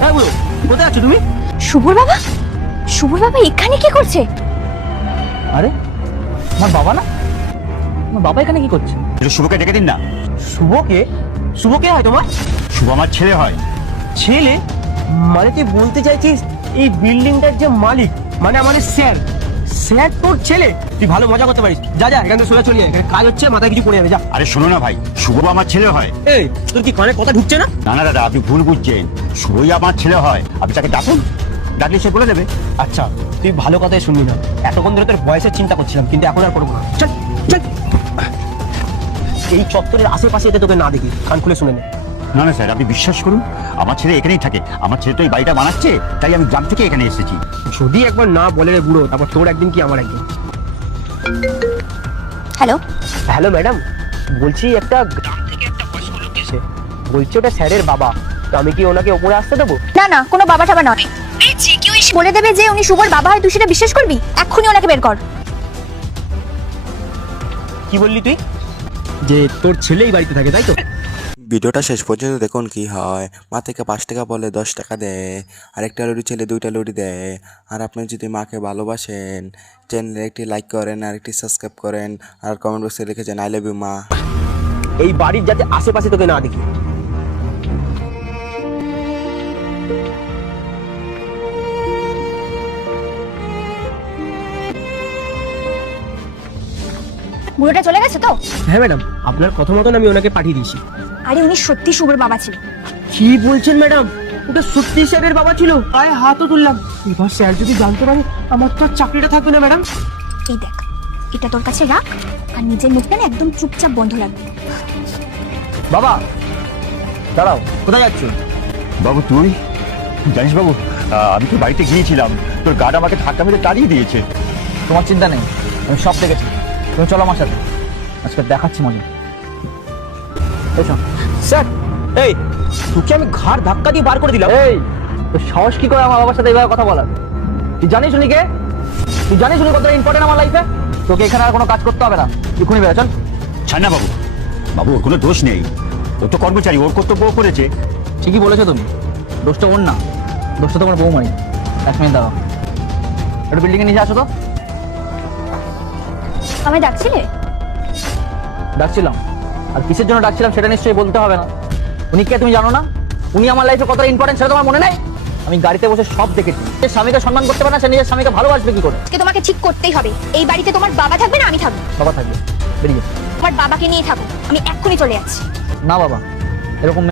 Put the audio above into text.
হ্যাঁ বুড়ো, কোথায় আছো তুমি? শুভর বাবা? শুভর বাবা এখানে কি করছে? আরে আমার বাবা না? আমার বাবা এখানে কি করছে? একটু শুভকে ডেকে দিন না। শুভকে? শুভ কে হয় তোমার? শুভ আমার ছেলে হয়। ছেলে? মানে তুই বলতে চাইছিস এই বিল্ডিংটার যে মালিক, মানে আমাদের স্যার, স্যার তোর ছেলে? তুই ভালো মজা করতে পারিস। যা যা এখান থেকে সোজা চলে যায়, কাজ হচ্ছে, মাথায় কিছু পড়ে যাবে, যা। আরে শোনো না ভাই, শুভ আমার ছেলে হয়। এই তোর কি কানে কথা ঢুকছে না? না না দাদা, আপনি ভুল বুঝছেন। শুভই আমার ছেলে হয়। আপনি তাকে ডাকুন, ডাকলে সে বলে দেবে। আচ্ছা তুই ভালো কথাই শুনবি না, এতক্ষণ ধরে তোর বয়সের চিন্তা করছিলাম, কিন্তু এখন আর করবো না। চল চল, এই চত্বরের আশেপাশে এতে তোকে না দেখি, কান খুলে শুনে নে। না না স্যার, আপনি বিশ্বাস করুন, আমার ছেলে এখানেই থাকে। আমার ছেলে তো এই বাড়িটা বানাচ্ছে, তাই আমি গ্রাম থেকে এখানে এসেছি। যদি একবার না বলে রে বুড়ো, তারপর তোর একদিন কি আমার একদিন। হ্যালো, হ্যালো ম্যাডাম, বলছি একটা গ্রাম থেকে একটা বয়স্ক লোক এসে বলছে ওটা স্যারের বাবা, তো আমি কি ওনাকে ওপরে আসতে দেবো? না না, কোনো বাবা টাবা নয়। যে কেউ এসে বলে দেবে যে উনি শুভর বাবা হয়, তুই সেটা বিশ্বাস করবি? এক্ষুনি ওনাকে বের কর। কি বললি তুই? যে তোর ছেলে এই বাড়িতে থাকে, তাই তো? ভিডিওটা শেষ পর্যন্ত দেখুন কি হয়। মা থেকে 5 টাকা বলে 10 টাকা দেয়, আর একটা লড়ি ছেলে 2টা লড়ি দেয়। আর আপনি যদি মাকে ভালোবাসেন, চ্যানেলে একটি লাইক করেন আর একটি সাবস্ক্রাইব করেন, আর কমেন্ট বক্সে লিখে যান আই লাভ ইউ মা। এই বাড়ির যাতে আশেপাশে তোকে না দেখি। বুড়োটা চলে গেছে তো? হ্যাঁ ম্যাডাম, আপনার কথা মতন আমি ওনাকে পাঠিয়ে দিয়েছি। আরে উনি সত্যি শুভর বাবা ছিল। কি বলছেন ম্যাডাম? ওটা সত্যি স্যারের বাবা ছিল? আয় হাতও তুললাম। এবার স্যার যদি জানতে পারে, আমার তো আর চাকরিটা থাকবে না ম্যাডাম। এই দেখ, এটা তোর কাছে রাখ, আর নিজের মুখটা না একদম চুপচাপ বন্ধ রাখবি। বাবা দাঁড়াও, কোথায় যাচ্ছ? বাবু তুই জানিস বাবু, আমি তো বাড়িতে গিয়েছিলাম, তোর গার্ড আমাকে ধাক্কা মেরে তাড়িয়ে দিয়েছে। তোমার চিন্তা নেই, আমি সব দেখেছি। তুমি চলো আমার সাথে, আজকে দেখাচ্ছি মজা। এসো। স্যার, এই তোকে আমি ঘাড় ধাক্কা দিয়ে বার করে দিলাম। এই তোর সাহস কি করে আমার বাবার সাথে এইভাবে কথা বলার? তুই জানিস উনি কে? তুই জানিস উনি কতটা ইম্পর্টেন্ট আমার লাইফে? তোকে এখানে আর কোনো কাজ করতে হবে না, এক্ষুনি বেরো, চল। ছাড় না বাবু, বাবু ওর কোনো দোষ নেই, ও তো কর্মচারী, ওর কর্তব্য ও করেছে। ঠিকই বলেছো তুমি, দোষটা ওর না, দোষটা তোমার বৌমাই। 1 মিনিট দাঁড়াও, একটু বিল্ডিং এ নিচে আসো তো। আমায় ডাকছিলে? ডাকছিলাম, আর কিসের জন্য ডাকছিলাম সেটা নিশ্চয়ই বলতে হবে না। উনি কে তুমি জানো না? উনি আমার লাইফে কতটা ইম্পর্টেন্ট সেটা তোমার মনে নেই? আমি গাড়িতে বসে সব দেখেছি। নিজের স্বামীকে সম্মান করতে পারে না, সে নিজের স্বামীকে ভালোবাসবে কি করে? আজকে তোমাকে ঠিক করতেই হবে। এই বাড়িতে তোমার বাবা থাকবে না আমি থাকবো। বাবা থাকবে, বেরিয়ে। তোমার বাবাকে নিয়ে থাকো, আমি এক্ষুনি চলে যাচ্ছি। না বাবা, এরকম